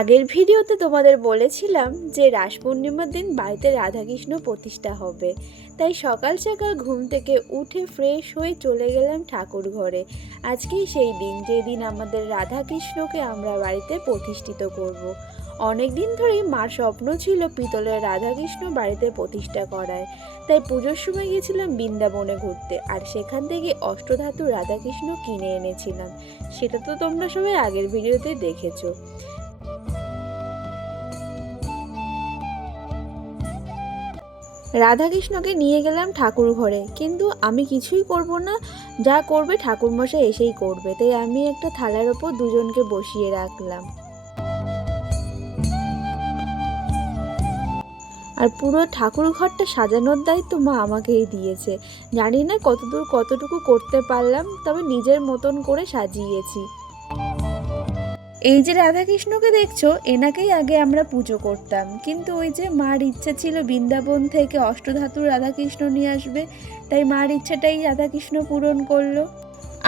আগের ভিডিওতে তোমাদের বলেছিলাম যে রাস পূর্ণিমার দিন বাড়িতে রাধাকৃষ্ণ প্রতিষ্ঠা হবে, তাই সকাল সকাল ঘুম থেকে উঠে ফ্রেশ হয়ে চলে গেলাম ঠাকুর ঘরে। আজকেই সেই দিন যেদিন আমাদের রাধাকৃষ্ণকে আমরা বাড়িতে প্রতিষ্ঠিত করব। অনেক দিন ধরেই মার স্বপ্ন ছিল পিতলের রাধাকৃষ্ণ বাড়িতে প্রতিষ্ঠা করায়, তাই পুজোর সময় গেছিলাম বৃন্দাবনে ঘুরতে, আর সেখান থেকে অষ্টধাতু রাধাকৃষ্ণ কিনে এনেছিলাম। সেটা তো তোমরা সবাই আগের ভিডিওতে দেখেছো। রাধাকৃষ্ণকে নিয়ে গেলাম ঠাকুর ঘরে, কিন্তু আমি কিছুই করব না, যা করবে ঠাকুরমশাই এসেই করবে, তাই আমি একটা থালার ওপর দুজনকে বসিয়ে রাখলাম। আর পুরো ঠাকুর ঘরটা সাজানোর দায়িত্ব মা আমাকেই দিয়েছে। জানি না কতটুকু করতে পারলাম, তবে নিজের মতন করে সাজিয়েছি। এই যে রাধাকৃষ্ণকে দেখছো, এনাকেই আগে আমরা পুজো করতাম, কিন্তু ওই যে মার ইচ্ছে ছিল বৃন্দাবন থেকে অষ্টধাতুর রাধাকৃষ্ণ নিয়ে আসবে, তাই মার ইচ্ছাটাই রাধাকৃষ্ণ পূরণ করলো।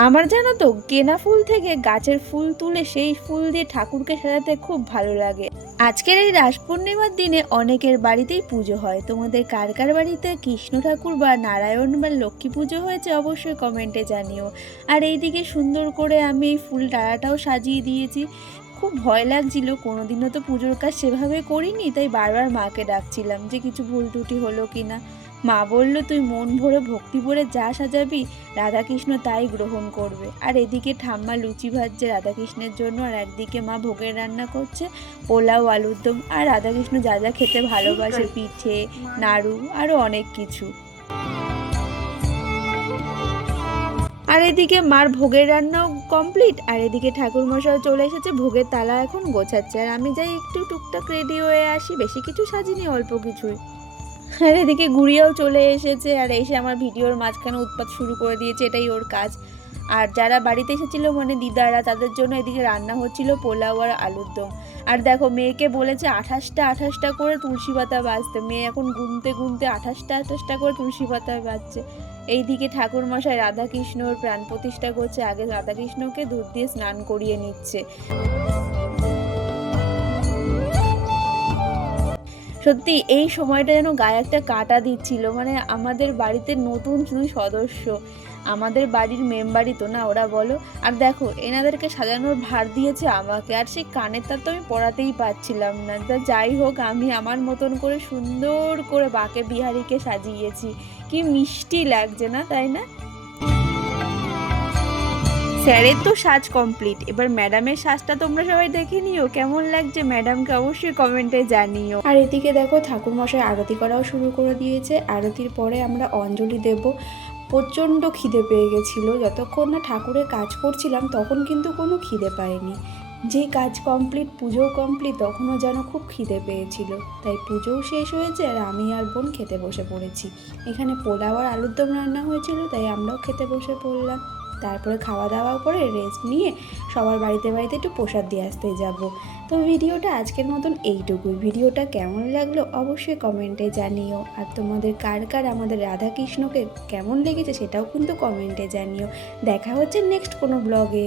আমার জানো তো, কেনা ফুল থেকে গাছের ফুল তুলে সেই ফুল দিয়ে ঠাকুরকে সাজাতে খুব ভালো লাগে। আজকের এই রাস পূর্ণিমার দিনে অনেকের বাড়িতেই পুজো হয়। তোমাদের কার কার বাড়িতে কৃষ্ণ ঠাকুর বা নারায়ণ বা লক্ষ্মী পুজো হয়েছে অবশ্যই কমেন্টে জানিও। আর এইদিকে সুন্দর করে আমি এই ফুল ডালাটাও সাজিয়ে দিয়েছি। খুব ভয় লাগছিল, কোনোদিনও তো পুজোর কাজ সেভাবে করিনি, তাই বারবার মাকে ডাকছিলাম যে কিছু ভুল ত্রুটি হলো কিনা। মা বলল, তুই মন ভরে ভক্তি ভরে যা সাজাবি রাধাকৃষ্ণ তাই গ্রহণ করবে। আর এদিকে ঠাম্মা লুচি ভাজছে রাধাকৃষ্ণের জন্য, আর একদিকে মা ভোগের রান্না করছে পোলাও, আলুর দম, আর রাধাকৃষ্ণ যা যা খেতে ভালোবাসে, পিঠে, নাড়ু, আরও অনেক কিছু। আর এদিকে মার ভোগের রান্নাও কমপ্লিট, আর এদিকে ঠাকুরমশাই চলে এসেছে, ভোগের তালা এখন গোছাচ্ছে, আর আমি যাই একটু টুকটাক রেডি হয়ে আসি, বেশি কিছু সাজিনি, অল্প কিছুই। আর এদিকে গুড়িয়াও চলে এসেছে, আর এসে আমার ভিডিওর মাঝখানে উৎপাত শুরু করে দিয়েছে, এটাই ওর কাজ। আর যারা বাড়িতে এসেছিলো মানে দিদারা, তাদের জন্য এদিকে রান্না হচ্ছিল পোলাও আর আলুর দম। আর দেখো, মেয়েকে বলেছে 28টা করে তুলসী পাতা বাজতে, মেয়ে এখন গুনতে গুনতে 28টা করে তুলসী পাতা বাজছে। এইদিকে ঠাকুরমশাই রাধাকৃষ্ণর প্রাণ প্রতিষ্ঠা করছে, আগে রাধাকৃষ্ণকে দুধ দিয়ে স্নান করিয়ে নিচ্ছে। সত্যি এই সময়টা যেন গায়ে একটা কাঁটা দিচ্ছিল, মানে আমাদের বাড়িতে নতুন সদস্য, আমাদের বাড়ির মেম্বারই তো না ওরা, বলো। আর দেখো, এনাদেরকে সাজানোর ভার দিয়েছে আমাকে, আর সেই কানের তার তো আমি পড়াতেই পারছিলাম না। যাই হোক, আমি আমার মতন করে সুন্দর করে বাঁকে বিহারীকে সাজিয়েছি। কি মিষ্টি লাগছে না, তাই না? স্যারের তো সাজ কমপ্লিট, এবার ম্যাডামের সাজটা তোমরা সবাই দেখে নিও, কেমন লাগছে ম্যাডামকে অবশ্যই কমেন্টে জানিও। আর এদিকে দেখো, ঠাকুরমশাই আরতি করাও শুরু করে দিয়েছে। আরতির পরে আমরা অঞ্জলি দেব। প্রচণ্ড খিদে পেয়ে গেছিলো, যতক্ষণ না ঠাকুরের কাজ করছিলাম তখন কিন্তু কোনো খিদে পাইনি। যেই কাজ কমপ্লিট, পুজোও কমপ্লিট, তখনও যেন খুব খিদে পেয়েছিল, তাই পুজোও শেষ হয়েছে, আর আমি আর বোন খেতে বসে পড়েছি। এখানে পোলাও আর আলুর দম রান্না হয়েছিল, তাই আমরাও খেতে বসে পড়লাম। তারপরে খাওয়া দাওয়ার পরে রেস্ট নিয়ে সবার বাড়িতে একটু প্রসাদ দিয়ে আসতে যাব। তো ভিডিওটা আজকের মতন এইটুকুই। ভিডিওটা কেমন লাগলো অবশ্যই কমেন্টে জানিও, আর তোমাদের কার কার আমাদের রাধাকৃষ্ণকে কেমন লেগেছে সেটাও কিন্তু কমেন্টে জানিও। দেখা হচ্ছে নেক্সট কোনো ব্লগে।